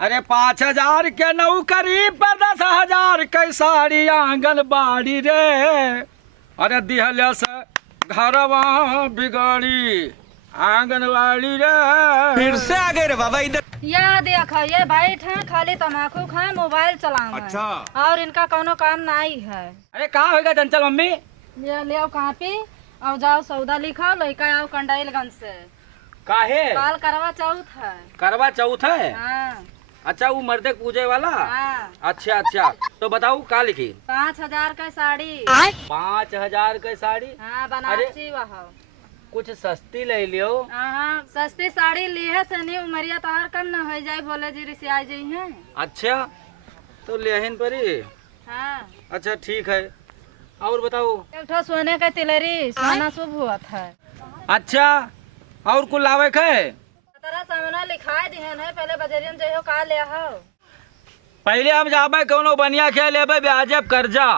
अरे 5,000 के नौकरी पर 10,000 के साड़ी आंगनबाड़ी रे। अरे दिहले से घरवा बिगाड़ी आंगनबाड़ी रे। फिर से आ गए रे बाबा इधर। या देखो ये बैठ है खाली तम्बाकू खाए मोबाइल चलाओ। अच्छा। और इनका कोनो काम नहीं है। अरे कहाँ होगा चंचल मम्मी? ये ले कॉपी और जाओ सौदा लिखो लड़का आओ कंडाइलगंज से। काहे? काल करवा चौथ है। करवा चौथ है? हाँ। अच्छा वो मर्दे पूजे वाला। हाँ। अच्छा अच्छा तो बताओ का लिखी? 5,000 का साड़ी। 5,000 के साड़ी। हाँ बनारसी वह कुछ सस्ती ले लियो। हाँ सस्ती साड़ी ली है सनी उमरिया तोहर कम न हो जाए बोले जी रिसिया जी है। अच्छा तो लेहिन परी। हाँ। अच्छा ठीक है और बताओ? एक ठो सोने का तिलरी सोना शुभ हुआ था। अच्छा और कुल लावे के? तेरा सामना लिखाए दिहन है पहले बजरियन जो हो का ले हो। पहले हम जाबे कोनो बनिया खे लेबे ब्याज कर्जा।